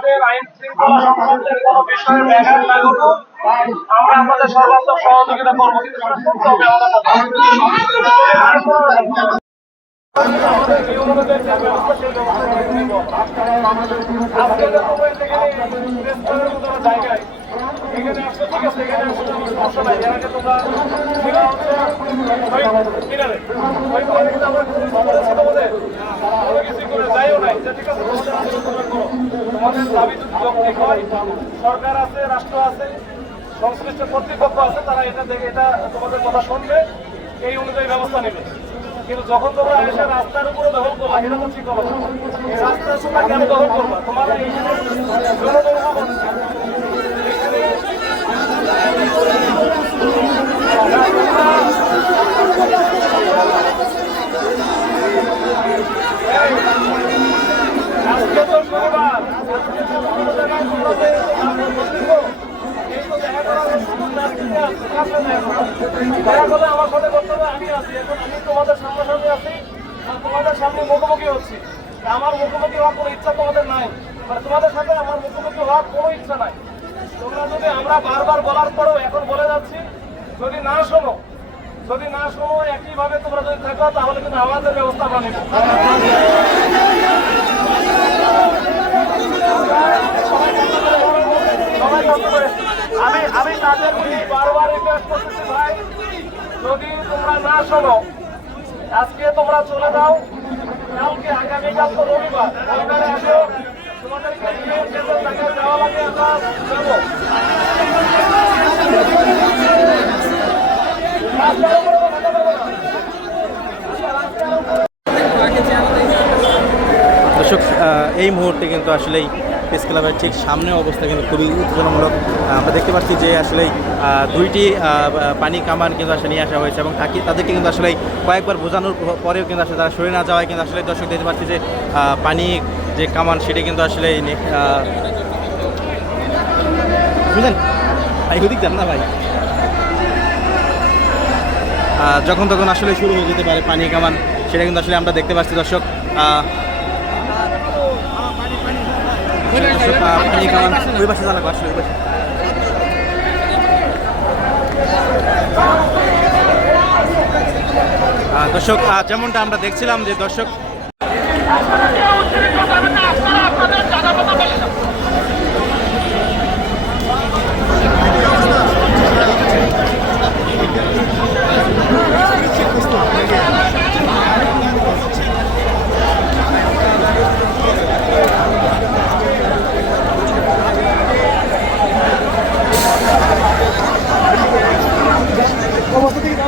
আমাদের আইন শৃঙ্খলা সংক্রান্তের কোনো বিষয়ে ব্যাঘাত না ঘটুক, আমরা আপনাদের সর্বাত্মক সহযোগিতা করবো, কিন্তু সেটা করতে হবে আমাদের পক্ষে। আমাদের নিয়ম অনুযায়ী যে ব্যবস্থা সেই ব্যবস্থা করে নিব। আজকে যে তোমরা যেখানে প্রেস ক্লাবের মতো জায়গায় এখানে আসলে ঠিক আছে, এখানে আসলে আমার সমস্যা নাই। এর আগে তোমরা ছিলা হচ্ছে কিনারে ওই পরে কিন্তু আমরা বলেছি তোমাদের কোনো কিছু করে যাইও নাই যে ঠিক আছে তোমাদের আন্দোলন তোমরা করো, তোমাদের দাবি যদি যৌক্তিক হয়, সরকার আছে, রাষ্ট্র আছে, সংশ্লিষ্ট কর্তৃপক্ষ আছে, তারা এটা দেখে এটা তোমাদের কথা শুনবে, এই অনুযায়ী ব্যবস্থা নেবে। কিন্তু যখন তোমরা এসে রাস্তার উপরে দখল করবা, এটা তো ঠিক হবে না। এই রাস্তার তোমরা কেন দখল করবা? তোমার এইখানে জনদর্ম আজকে তো শনিবার, আজকে তো কোনো জায়গায় তোমরা যে এই তো দেখা করার দেখা করলে আমার সাথে করতে হবে, আমি আছি এখন, আমি তোমাদের সামনাসামনি আছি আর তোমাদের সামনে মুখোমুখি হচ্ছি। আমার মুখোমুখি হওয়ার কোনো ইচ্ছা তোমাদের নাই, মানে তোমাদের সাথে আমার মুখোমুখি হওয়ার কোনো ইচ্ছা নাই। তোমরা যদি আমরা বারবার বলার পরেও এখন বলে যাচ্ছি, যদি না শোনো একইভাবে তোমরা যদি থাকো তাহলে কিন্তু আমাদের ব্যবস্থা আমরা নেব। আমি তাদের বারবার রিকোয়েস্ট করতেছি, ভাই যদি তোমরা না শোনো, আজকে তোমরা চলে যাও, কালকে আগামীকাল তো রবিবার, রবিবারে আসো, তোমাদেরকে যাওয়া লাগে, আমরা যাবো। দর্শক, এই মুহূর্তে কিন্তু আসলেই প্রেস ক্লাবের ঠিক সামনে অবস্থা কিন্তু খুবই উত্তেজনামূলক। আমরা দেখতে পাচ্ছি যে আসলেই দুইটি পানি কামান কিন্তু আসলে নিয়ে আসা হয়েছে এবং তাদেরকে কিন্তু আসলে কয়েকবার বোঝানোর পরেও কিন্তু আসলে তারা সরে না যাওয়ায় কিন্তু আসলে দর্শক দেখতে পাচ্ছি যে পানি যে কামান সেটি কিন্তু আসলে বুঝলেন ভাই, ওদিক যান না ভাই, যখন তখন আসলে শুরু হয়ে যেতে পারে পানি কামান, সেটা কিন্তু আসলে আমরা দেখতে পাচ্ছি দর্শক। দর্শক, যেমনটা আমরা দেখছিলাম যে দর্শক অবস্থা থেকে